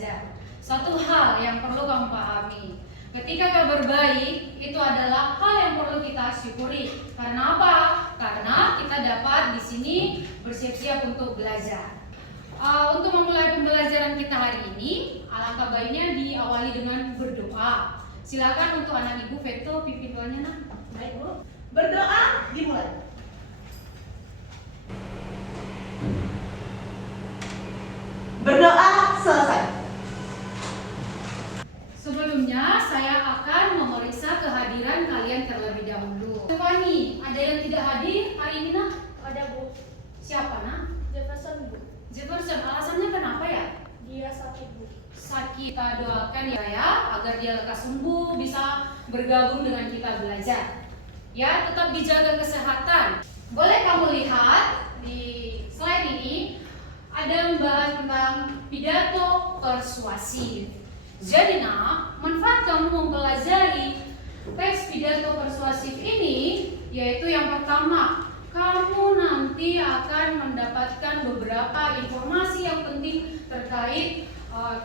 belajar. Satu hal yang perlu kamu pahami, ketika kabar baik itu adalah hal yang perlu kita syukuri. Karena apa? Karena kita dapat di sini bersiap-siap untuk belajar. Untuk memulai pembelajaran kita hari ini, alangkah baiknya diawali dengan berdoa. Silakan untuk anak ibu Veto pimpin doanya, nak. Baik Bu, berdoa dimulai. Berdoa selesai. Sebelumnya saya akan memeriksa kehadiran kalian terlebih dahulu. Stefani, ada yang tidak hadir hari ini, nak? Ada Bu, Siapa, nak? Jefferson Bu. Jefferson, alasannya kenapa ya? Dia sakit Bu. Sakit. Kita doakan ya agar dia lekas sembuh, bisa bergabung dengan kita belajar. Ya, tetap dijaga kesehatan. Boleh kamu lihat di slide ini ada membahas tentang pidato persuasif. Jadi nak, manfaat kamu mempelajari teks pidato persuasif ini yaitu yang pertama, kamu nanti akan mendapatkan beberapa informasi yang penting terkait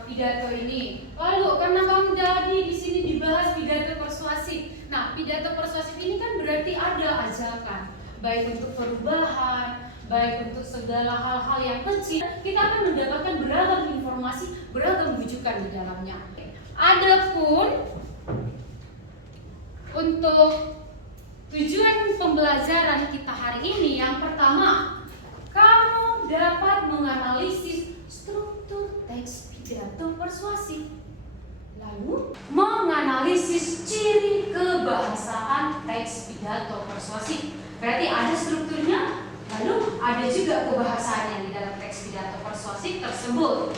pidato ini. Lalu karena kamu jadi di sini dibahas pidato persuasif. Nah, pidato persuasif ini kan berarti ada ajakan, baik untuk perubahan, baik untuk segala hal-hal yang kecil. Kita akan mendapatkan beragam informasi, beragam rujukan di dalamnya. Adapun untuk tujuan pembelajaran kita hari ini, yang pertama, kamu dapat menganalisis struktur teks pidato persuasif, lalu menganalisis ciri kebahasaan teks pidato persuasif. Berarti ada strukturnya, lalu ada juga kebahasaannya di dalam teks pidato persuasif tersebut.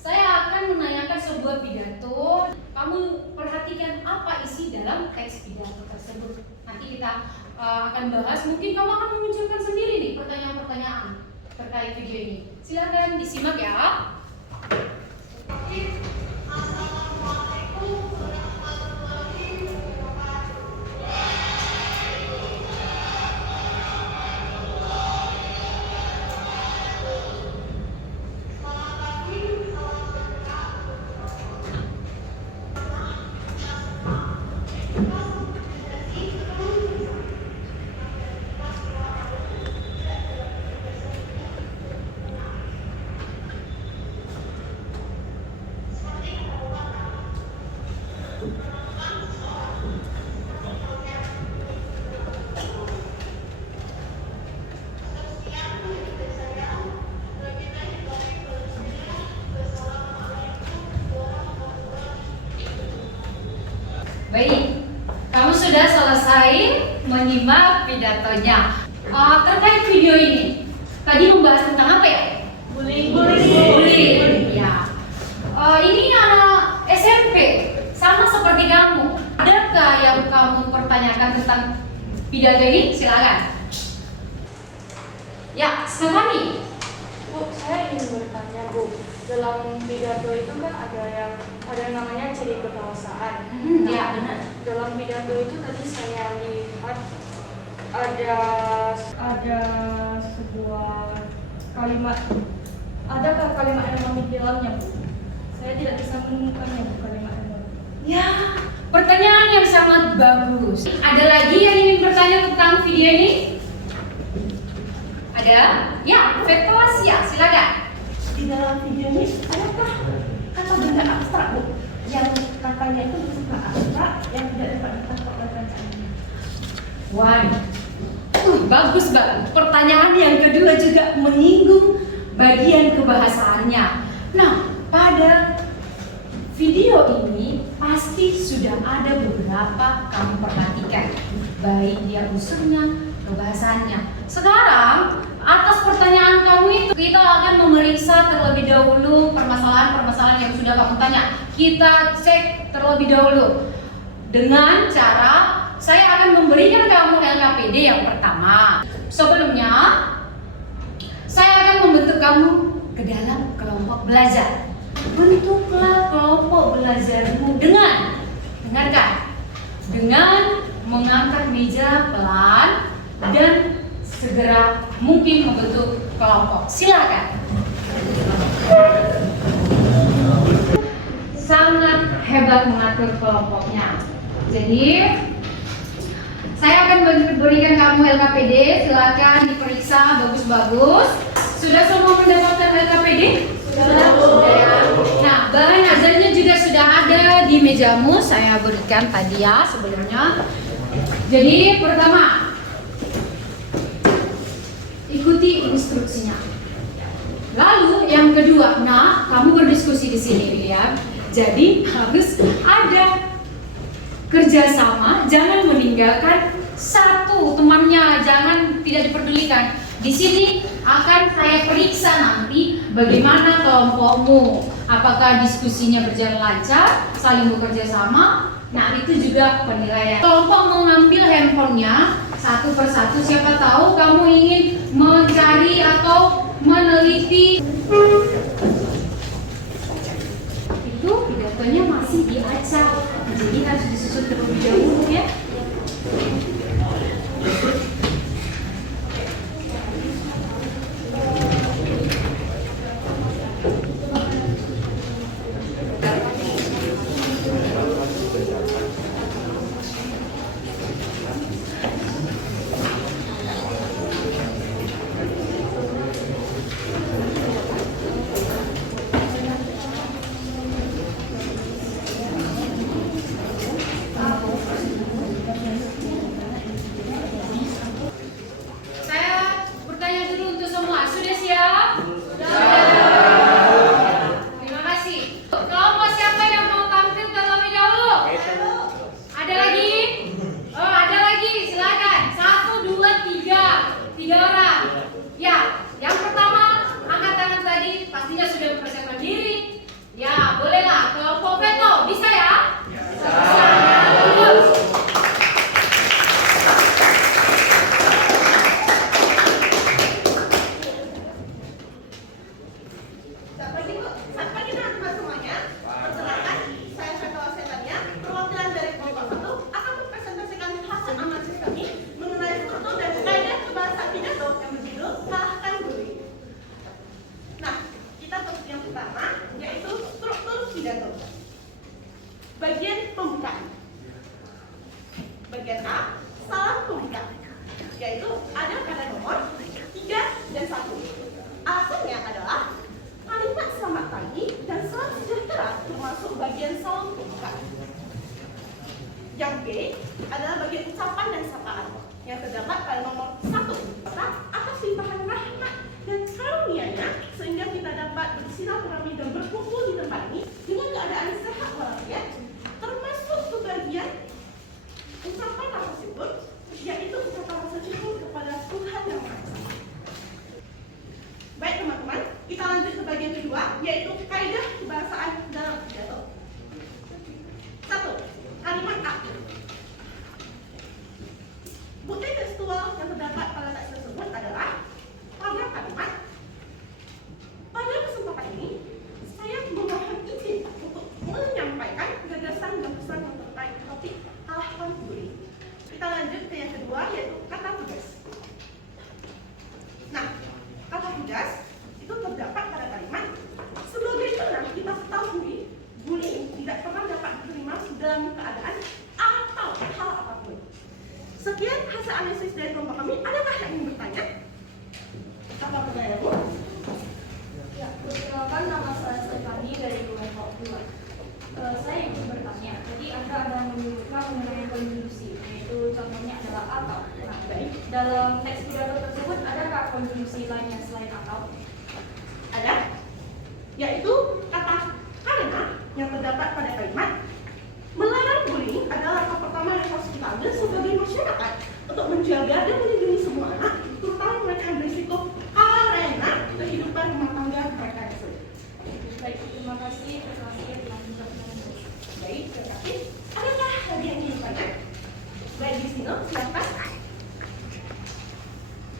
Saya akan menanyakan sebuah pidato, kamu perhatikan apa isi dalam teks pidato tersebut. Nanti kita akan bahas, mungkin kamu akan memunculkan sendiri nih pertanyaan-pertanyaan terkait video ini. Silakan disimak ya. Assalamualaikum warahmatullahi wabarakatuh. Baik, kamu sudah selesai menyimak pidatonya. Terkait video ini, tadi membahas tentang apa ya? Bullying. Ya. Ini anak SMP, sama seperti kamu. Adakah yang kamu pertanyakan tentang pidato ini? Silakan. Ya, Stefani. Bu, saya ingin bertanya Bu, dalam pidato itu kan ada yang namanya ciri kebahasaan. Ya, benar. Dalam pidato itu tadi saya lihat ada sebuah kalimat. Adakah kalimat yang di dalamnya Bu? Saya tidak bisa menemukannya Bu, kalimat yang mana. Ya, pertanyaan yang sangat bagus. Ada lagi yang ingin bertanya tentang video ini? Ada? Ya, Veto Asia, silakan. Di dalam video ini adakah kata benda abstrak Bu? Yang katanya itu bersifat abstrak yang tidak dapat ditangkap oleh bacaannya. Wah, bagus banget. Pertanyaan yang kedua juga menyinggung bagian kebahasaannya. Nah, pada video ini pasti sudah ada beberapa kamu perhatikan, baik dia unsurnya, kebahasaannya. Sekarang atas pertanyaan kamu itu kita akan memeriksa terlebih dahulu permasalahan-permasalahan yang sudah kamu tanya. Kita cek terlebih dahulu dengan cara saya akan memberikan kamu LKPD yang pertama. Sebelumnya saya akan membentuk kamu ke dalam kelompok belajar. Bentuklah kelompok belajarmu dengan, dengarkan, dengan mengangkat meja pelan dan segera mungkin membentuk kelompok. Silakan. sangat hebat mengatur kelompoknya. Jadi saya akan berikan kamu LKPD, silakan diperiksa bagus-bagus. Sudah semua mendapatkan LKPD? Sudah ya. Nah, bahan ajarnya juga sudah ada di mejamu, saya berikan tadi ya sebelumnya. Jadi pertama, ikuti instruksinya. Lalu yang kedua, nah kamu berdiskusi di sini ya. Jadi harus ada kerjasama, jangan meninggalkan satu temannya, jangan tidak dipedulikan. Di sini akan saya periksa nanti bagaimana kelompokmu, apakah diskusinya berjalan lancar, saling bekerja sama. Nah itu juga penilaian. Kelompok mengambil handphonenya satu persatu, siapa tahu kamu ingin mencari atau meneliti. Itu pidatonya masih diacak, jadi harus disusun terlebih dahulu ya. Saya bertanya dulu untuk semua, sudah siap? Terima kasih. Kelompok siapa yang mau tampil terlebih dahulu? Ada lagi? Oh, ada lagi. Silakan. 1, 2, 3. 3 orang. Ya, yang pertama angkat tangan tadi pastinya sudah mempersiapkan diri. Ya, bolehlah. Kelompok veto, bisa ya? Bisa. Bagus. Selamat pagi Bu. Selamat pagi teman-teman semuanya. Perkenalkan, saya Veto Asetania, perwakilan dari kelompok 1 akan mempresentasikan hasil analisis kami mengenai struktur dan kaidah kebahasaan pidato yang berjudul Kalahkan Bullying. Nah, kita ke yang pertama, yaitu struktur pidato. Bagian pembukaan. Bagian A, salam pembuka, yaitu ada pada nomor 3 dan 1. Alasannya adalah kalimat selamat pagi dan salam sejahtera termasuk bagian salam pembuka. Yang B adalah bagian ucapan dan sapaan yang terdapat pada nomor 1. Atas limpahan rahmat dan karunia-Nya sehingga kita dapat bersilaturahmi dan berkumpul di tempat ini dengan keadaan sehat walafiat, termasuk kebahagiaan ucapan rasa syukur, yaitu ucapan rasa syukur kepada Tuhan Yang Maha Esa. Baik teman-teman, kita lanjut ke bagian kedua, yaitu kaidah kebahasaan dalam pidato. 1. Kalimat A. Bukti tekstual yang terdapat pada teks tersebut adalah pada kalimat, pada kesempatan ini saya memohon izin untuk menyampaikan gagasan dan pesan yang terkait topik kalahkan bullying. Kita lanjut ke yang kedua, yaitu kata tugas. Nah, kata tugas itu terdapat pada kalimat sebagaimana kita ketahui bullying tidak pernah dapat diterima dalam keadaan atau hal apapun. Sekian hasil analisis dari kelompok kami. Adakah yang ingin bertanya? Apa pertanyaanmu? Ya, perkenalkan nama saya Stefani dari kelompok 2. Saya ingin bertanya, tadi Anda ada menyebutkan mengenai konjungsi, yaitu contohnya adalah atau. Nah, dalam teks pidato tersebut adakah konjungsi lainnya selain atau? Ada, yaitu kata karena yang terdapat pada kalimat melarang bullying adalah langkah pertama yang harus kita ambil sebagai masyarakat untuk menjaga dan melindungi semua anak, terutama mereka yang berisiko karena kehidupan rumah tangga mereka tersebut. Baik, terima kasih. Baik, terima kasih. Adakah lagi yang ingin bertanya? Baik, di sini, silakan.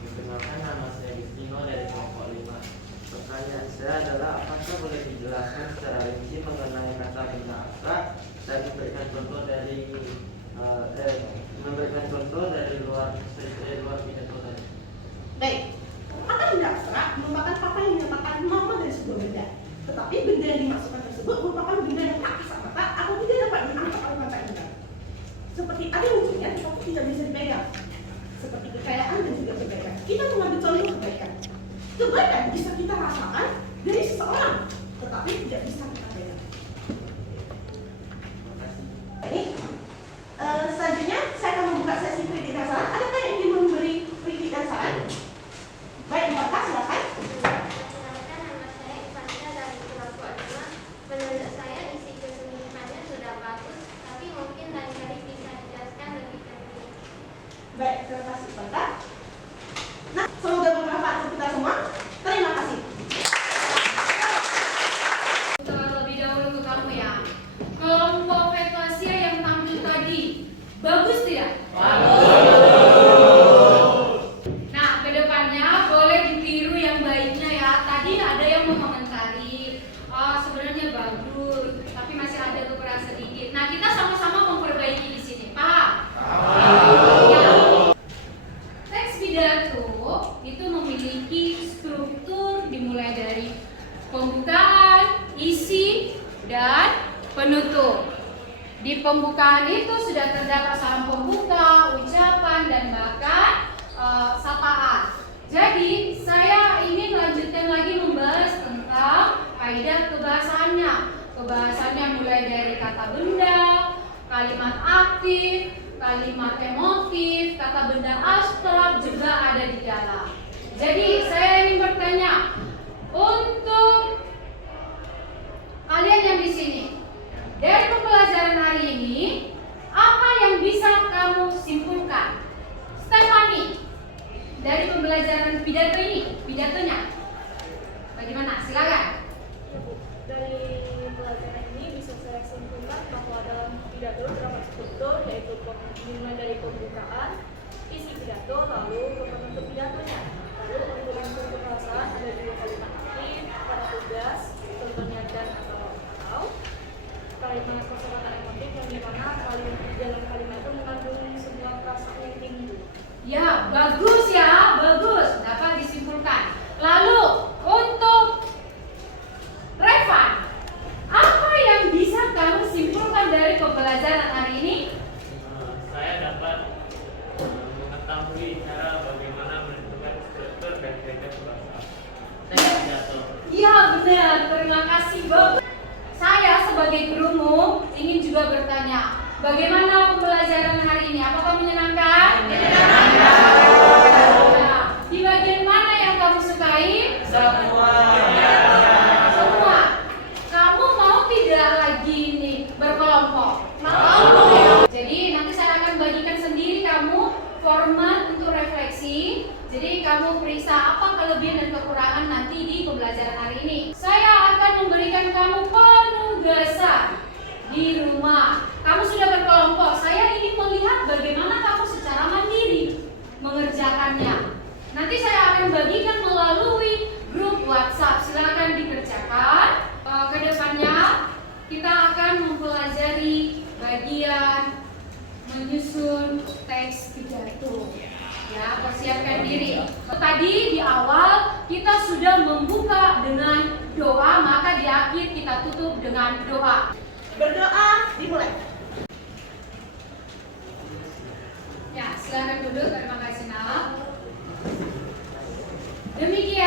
Perkenalkan, nama saya Distino dari kelompok 5. Pertanyaan saya adalah apakah boleh dijelaskan secara rinci mengenai kata benda abstrak dan memberikan contoh dari luar pidato tadi. Baik, kata benda abstrak merupakan apa yang menyatakan nama dari sebuah benda. Tetapi benda yang dimaksudkan tersebut merupakan benda yang tak kasat mata atau tidak dapat diangkat oleh mata kita. Seperti ada wujudnya tetapi tidak bisa dipegang. Seperti kekayaan dan juga kebaikan. Kita mengambil contoh kebaikan. Kebaikan bisa kita rasakan dari seseorang, tetapi tidak bisa kita pegang. Ini selanjutnya saya akan membuka sesi kritik dan saran. Adakah yang ingin memberi kritik dan saran? Baik, Mbak, silakan. Perkenalkan, nama saya Ivanka dari Pelaku Agama. Menurut saya isi keseluruhannya sudah bagus, tapi mungkin lain kali bisa dijelaskan lebih detail. Baik, terima kasih, Mbak. Nah, semoga bermanfaat untuk kita semua. Terima kasih. Terlebih dahulu ke kamu ya. Kelompok Vetlasia yang tampil tadi, bagus tidak? Nah, kedepannya boleh ditiru yang baiknya ya. Tadi ada yang mengomentari, sebenarnya bagus, tapi masih ada kekurangan sedikit. Nah, kita sama-sama memperbaiki di sini, paham? Ya. Teks pidato itu memiliki struktur dimulai dari pembukaan, isi, dan penutup. Di pembukaan itu sudah terdapat salam pembuka, ucapan, dan bahkan sapaan. Jadi saya ingin lanjutkan lagi membahas tentang kaidah kebahasaannya. Kebahasaannya mulai dari kata benda, kalimat aktif, kalimat emotif, kata benda abstrak juga ada di dalam. Jadi saya ingin bertanya untuk kalian yang di sini, dari pembelajaran hari ini, apa yang bisa kamu simpulkan? Stephanie, dari pembelajaran pidatonya, bagaimana? Silakan. Dari pelajaran ini bisa saya simpulkan bahwa dalam pidato terdapat struktur, yaitu dimulai dari pembukaan, isi pidato, lalu penutup pidatonya. Lalu untuk unsur kekerasan ada dua kalimat aktif, kata tugas, contohnya dan atau kalimat kosakata emotif yang dimana di dalam kalimat itu mengandung semua perasaan yang timbul. Ya, bagus ya, bagus. Dapat disimpulkan. Lalu untuk Revan, apa yang bisa kamu simpulkan dari pembelajaran hari ini? Saya dapat mengetahui cara bagaimana menentukan struktur dan kaidah bahasa. Teks pidato. Ya benar, terima kasih bagus. Saya sebagai gurumu ingin juga bertanya, bagaimana pembelajaran hari ini? Apakah menyenangkan? Nah, di bagian mana yang kamu sukai? Semua. Semua. Kamu mau tidak lagi ini berkelompok? Mau. Jadi nanti saya akan bagikan sendiri kamu format untuk refleksi. Jadi kamu periksa apa kelebihan dan kekurangan nanti di pembelajaran hari ini. Saya akan memberikan kamu penugasan di rumah. Kamu sudah berkelompok. Saya ingin melihat bagaimana kamu secara mandiri mengerjakannya. Nanti saya akan bagikan melalui grup WhatsApp. Silakan dikerjakan. Kedepannya kita akan mempelajari bagian menyusun teks pidato. Ya, persiapkan diri. Tadi di awal kita sudah membuka dengan doa, maka di akhir kita tutup dengan doa. Berdoa dimulai. Ya, silakan duduk. Terima kasih, Nal. Demikian